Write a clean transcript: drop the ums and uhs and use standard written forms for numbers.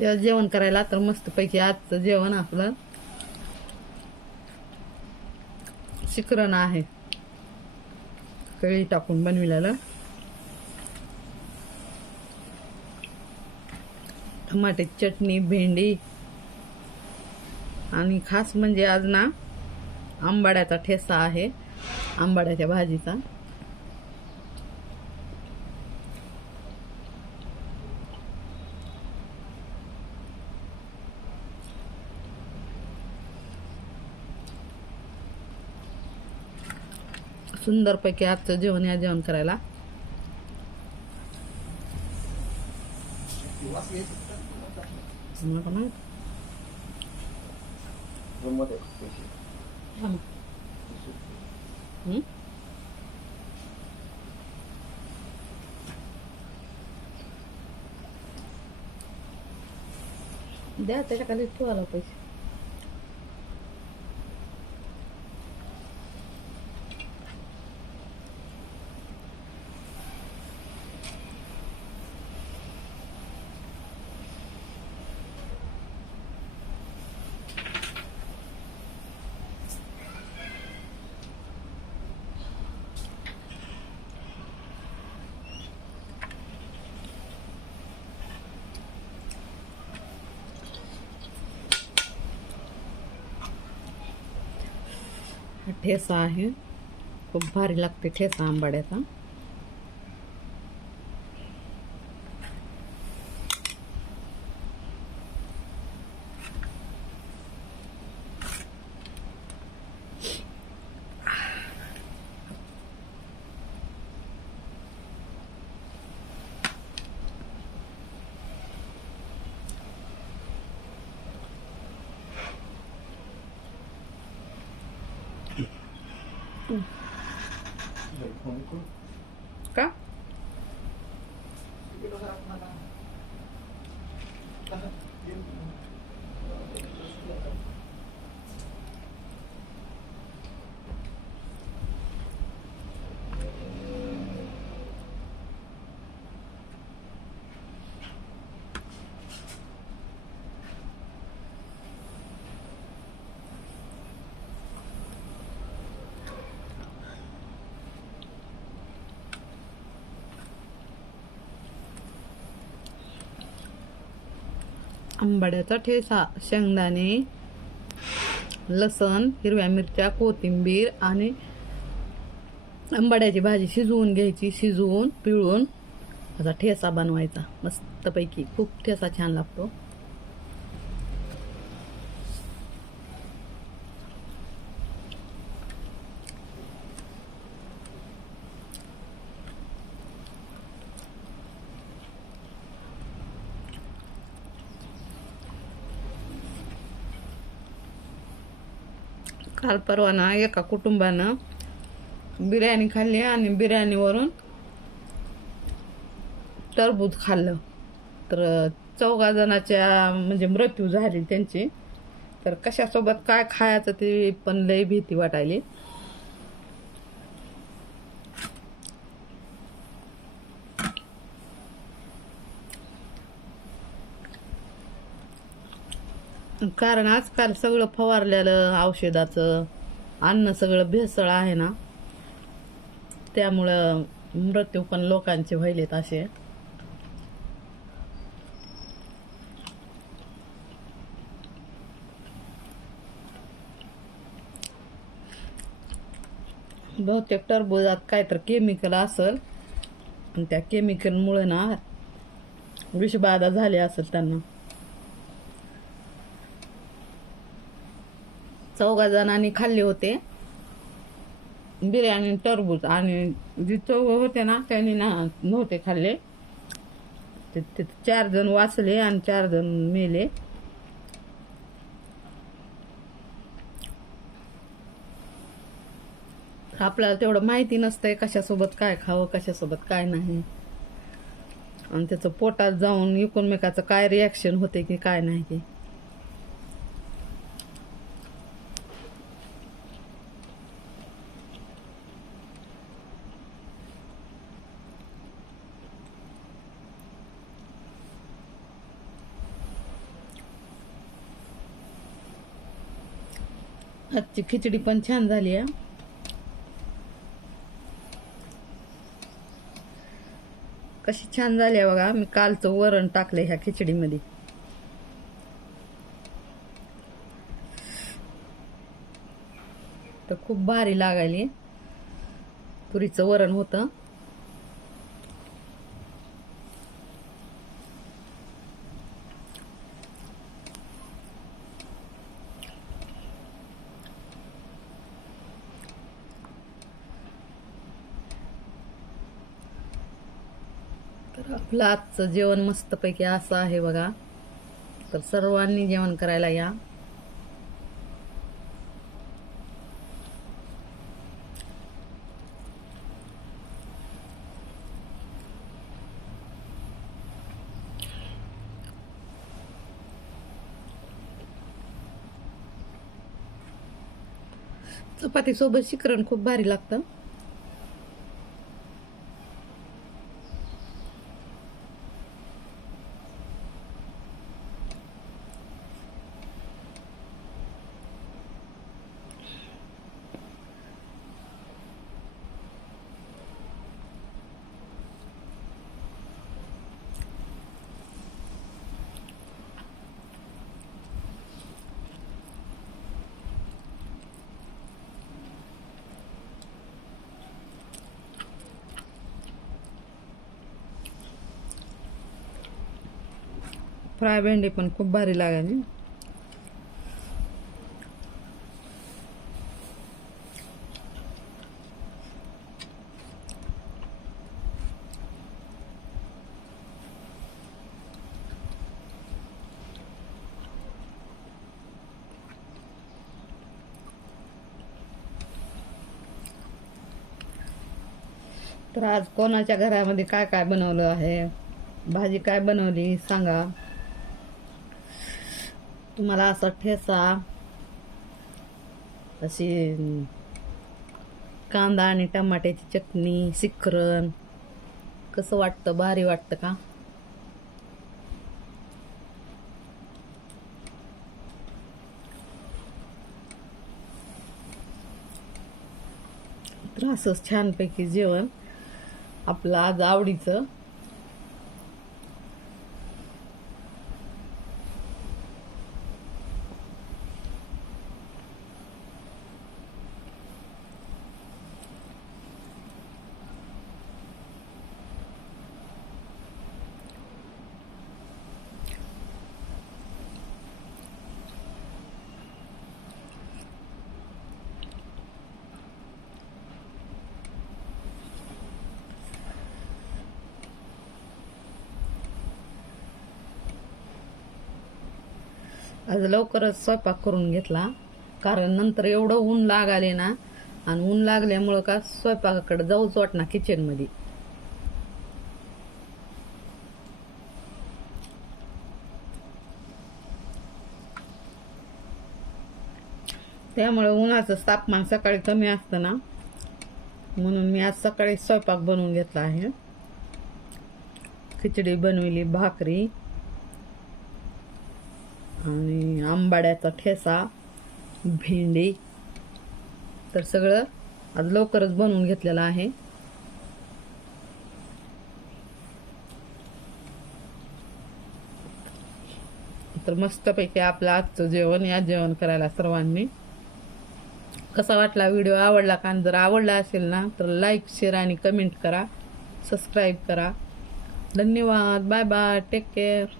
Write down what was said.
जेवण करायला तर मस्तपैकी आजचं जेवण आपलं शिकरण आहे, कळी टाकून बनविलेलं. टमाट्याची चटणी, भेंडी आणि खास म्हणजे आज ना आंबाड्याचा ठेसा आहे, आंबाड्याच्या भाजीचा. सुंदरपैकी आजचं जेवण या जेवण करायला. द्या त्याच्या खाली ठेवायला पैसे. ठेसा आहे, खूप भारी लागते ठेसा आंबाड्याचा. का आंबाड्याचा ठेसा, शेंगदाणे, लसण, हिरव्या मिरच्या, कोथिंबीर आणि आंबाड्याची भाजी शिजवून घ्यायची, शिजवून पिळून त्याचा ठेसा बनवायचा मस्तपैकी. खूप ठेसा छान लागतो. काल परवा ना एका कुटुंबानं बिर्याणी खाल्ली आणि बिर्याणीवरून टरबूज खाल्लं, तर 14 जणाच्या म्हणजे मृत्यू झाली त्यांची. तर कशासोबत काय खायचं ते पण लई भीती वाटायली. कारण आजकाल सगळं फवारलेलं औषधाचं अन्न सगळं भेसळ आहे ना, त्यामुळं मृत्यू पण लोकांचे व्हायलेत असे. बहुतेक टरबुजात काय तर केमिकल असेल आणि त्या केमिकलमुळे ना विषबाधा झाली असेल त्यांना. 14 जणांनी खाल्ले होते बिर्याणी टरबूज, आणि जी 14 होते ना त्यांनी ना नव्हते खाल्ले. ते 4 जण वाचले आणि 4 जण मेले. आपल्याला तेवढं माहिती नसतंय कशासोबत काय खावं, कशासोबत काय नाही, आणि त्याचं पोटात जाऊन एकमेकाचं काय रिॲक्शन होते की काय नाही की. आजची खिचडी पण छान झाली आहे. कशी छान झाली आहे बघा. मी कालचं वरण टाकले ह्या खिचडीमध्ये. तर खूप भारी लागायली. तुरीचं वरण होतं. तर आपलं आजचं जेवण मस्तपैकी असं आहे बघा. तर सर्वांनी जेवण करायला या. चपाती सोबत शिकरण खूप भारी लागतं. फ्राय भेंडी पण खूप भारी लागायची. तर आज कोणाच्या घरामध्ये काय काय बनवलं आहे, भाजी काय बनवली सांगा. तुम्हाला असा ठेचा, अशी कांदा आणि टमाट्याची चटणी, शिकरण कसं वाटतं? भारी वाटतं का? तर असंच छानपैकी जेवण आपलं आज आवडीचं. आज लवकरच स्वयंपाक करून घेतला, कारण नंतर एवढं ऊन लागाले ना, आणि ऊन लागल्यामुळं का स्वयंपाकाकडे जाऊच वाटना किचनमध्ये. त्यामुळे उन्हाचं तापमान सकाळी कमी असतं ना, म्हणून मी आज सकाळी स्वयंपाक बनवून घेतला आहे. खिचडी बनवली, भाकरी आणि आंबाड्याचा ठेचा, भेंडी, तर सगळं आज लवकरच बनवून घेतलेलं आहे. तर मस्तपैकी आपलं आजचं जेवण, या जेवण करायला सर्वांनी. कसा वाटला व्हिडिओ? आवडला का? जर आवडला असेल ना तर लाईक, शेअर आणि कमेंट करा, सबस्क्राईब करा. धन्यवाद. Bye bye. Take care.